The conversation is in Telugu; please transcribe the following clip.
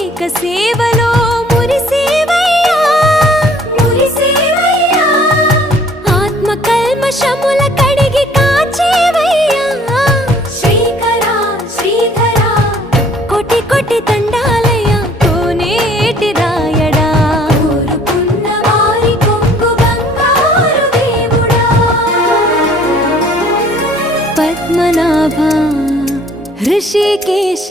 అభిషేక సేవలో మురిసేవయ్యా మురిసేవయ్యా ఆత్మ కల్మషముల కడిగి కాచేవయ్యా శ్రీకరా శ్రీధరా కోటి కోటి దండాలయ్యా కోనేటి రాయడా కోరుకున్న వారి కొంగు బంగారు దేవుడా పద్మనాభ ऋषिकेश